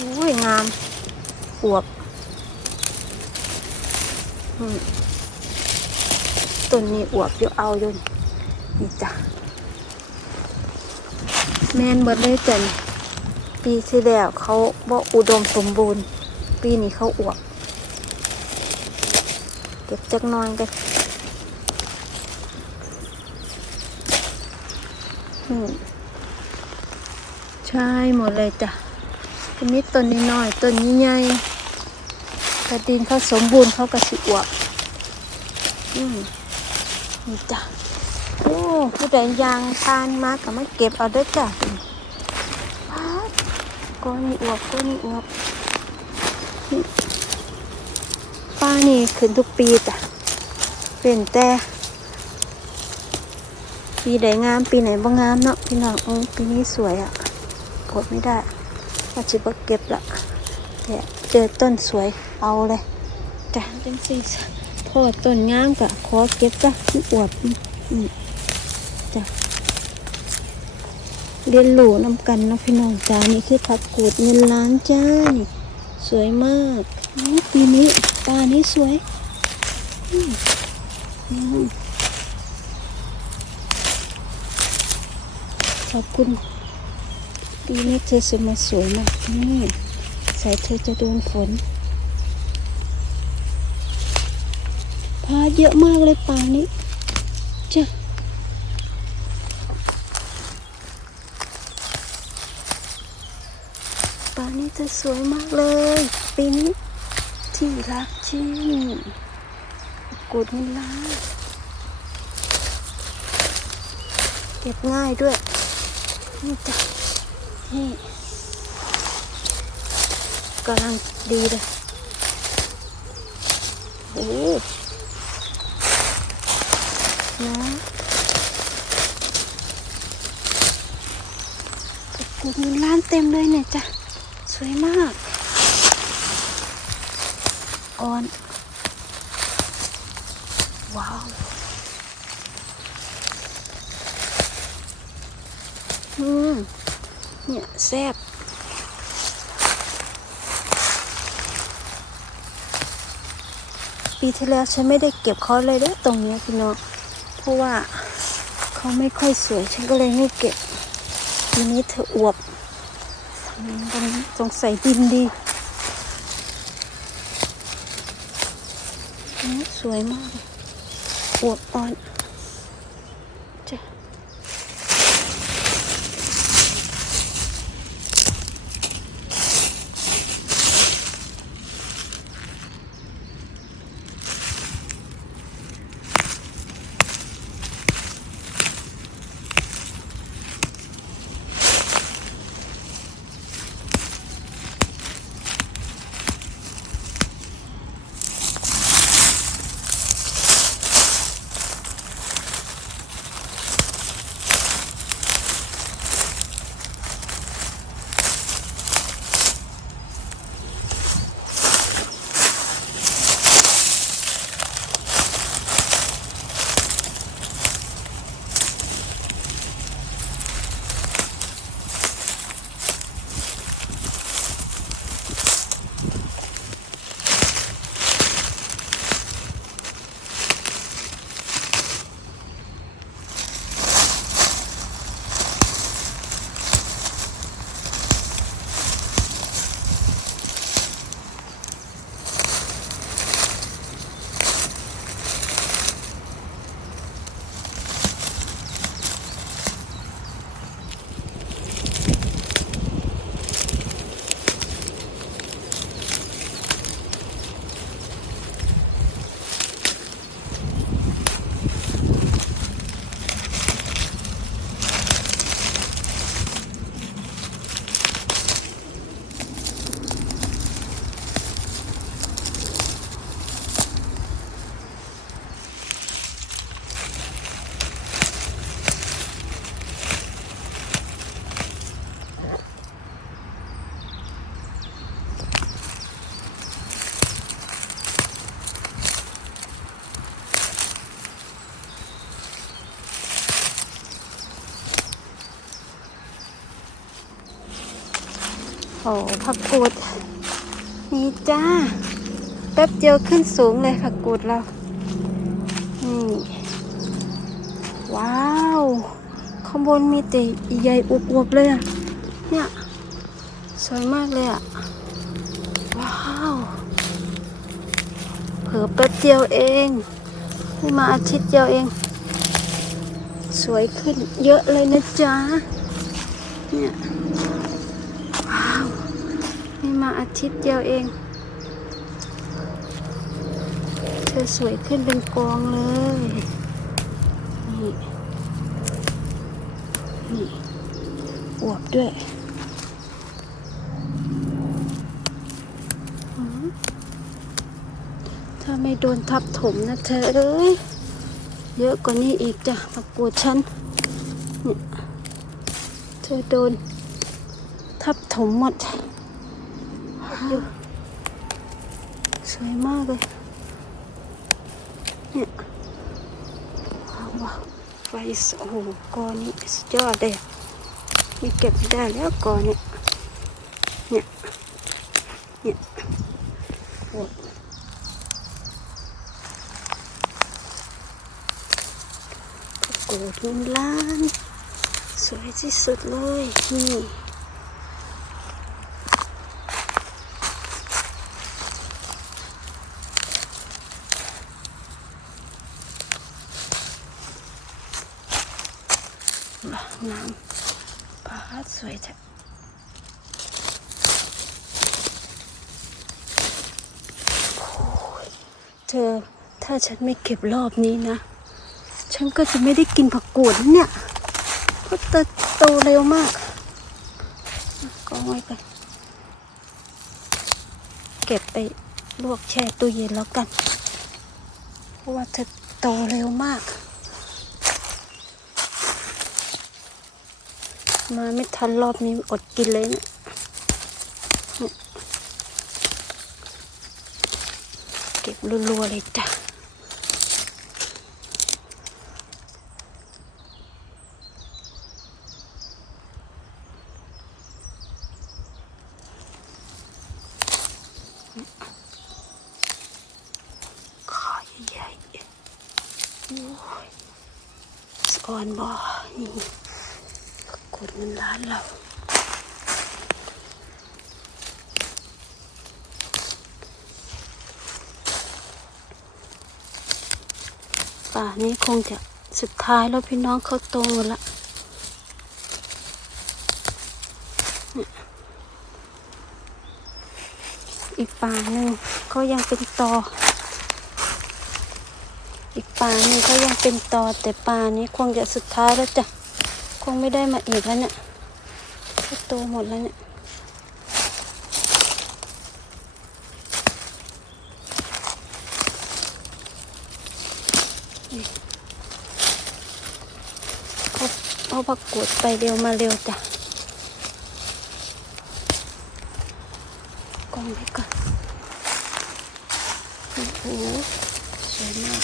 โอ้ยงามอวบต้นนี้อวบอยู่เอาอยู่นี่จ้ะแมนเบิดเลยจ้ะนี่ปีที่แล้วเขาบ่อุดมสมบูรณ์ ปีนี้เขาอวบเก็บจักน้อยกันอืมใช่หมดเลยจ้ะ ทีนี้ต้นน้อยต้นใหญ่ๆถ้าดินเขาสมบูรณ์เขาก็สิอวบอืมนี่จ้ะโอ้ผู้ใดยางทานมาก็มาเก็บเอาเด้อจ้ะพาดก้อนนี้อวบก้อนนี้อวบป้านี่ขึ้นทุกปีจ้ะเป็นแต่ ปีไหนงามปีไหนบ่งามเนาะพี่น้องอปีนี้สวยอะ่ะกดไม่ได้ ว่าจะบ่เก็บละเนี่ยเจอต้นสวยเอาเลยจ้ะจังสิโทษต้นงามกะขอเก็บจ้ะที่อวดอืมจ้ะเรียนรู้นำกันนะพี่น้องจ้านี่คือผักกูดเงินล้านจ้านี่สวยมากปีนี้ปลานี้สวยขอบคุณ ปีนี้เธอสวยมาสวยมากนี่ใส่เธอจะโดนฝนพาเยอะมากเลยป่านี้จ้ะป่านี้เธอสวยมากเลย ปีนี้ที่รักจริงกุดเงินล้านเก็บง่ายด้วยนี่จ้ะ กำลังดีเลยโอ้นะกูมีร้านเต็มเลยเนี่ยจ้ะ สวยมากอ่อนว้าวอืม เนี่ยแซ่บปีที่แล้วฉันไม่ได้เก็บเขาเลยเด้ตรงนี้พี่น้องเพราะว่าเขาไม่ค่อยสวย ฉันก็เลยไม่เก็บทีนี้เธออวบอืมตรงนี้สงสัยดินดี สวยมากอวบอ่อน ผักกูด นี่จ้า แป๊บเดียวขึ้นสูงเลยผักกูดเรา นี่ ว้าว ข้างบนมีแต่ใหญ่อวบๆเลยอะ เนี่ย สวยมากเลยอะ ว้าว เผิอแป๊บเดียวเองนี่มาอาทิตย์เดียวเอง สวยขึ้นเยอะเลยนะจ๊ะเนี่ย มาอาทิตย์เดียวเอง เธอสวยขึ้นเป็นกองเลย นี่ นี่อวบด้วยถ้าไม่โดนทับถมนะเธอเอ้ยเยอะกว่านี้อีกจ้ะประกวดฉันเธอโดนทับถมหมด อยู่ สวยมากเลยเนี่ยว้าวไฟโอ้โหกอนี้สุดยอดเลยม่เก็บได้แล้วกอนี้เนี่ยเนี่ยโอ้ยโกดเงินล้าน สวยที่สุดเลยนี่ำปลาสวยจังโอ้ย เธอ ถ้าฉันไม่เก็บรอบนี้นะ ฉันก็จะไม่ได้กินผักกูดเนี่ยเพราะเตโตเร็วมาก ก็ไว้กันเก็บไปลวกแช่ตู้เย็นแล้วกัน เพราะว่าเธอโตเร็วมาก มาไม่ทันรอบนี้อดกินเลยเนะี่ย ก็บรัวๆเลยจ้ะขาใหญ่โอ้ยสะอนบ่นี่กดเงินล้านเรา ป่านี้คงจะสุดท้ายแล้วพี่น้องเขาโตหมดละอีกป่าหนึ่งเขายังเป็นตอ อีกป่าหนึ่งเขายังเป็นตอแต่ป่านี้คงจะสุดท้ายแล้วจ้ะ คงไม่ได้มาอีกแล้วเนี่ยโตหมดแล้วเนี่ย เขาเอาผักกูดไปเร็วมาเร็วจ้ะกองไปก่อนโอ้โหสวยมาก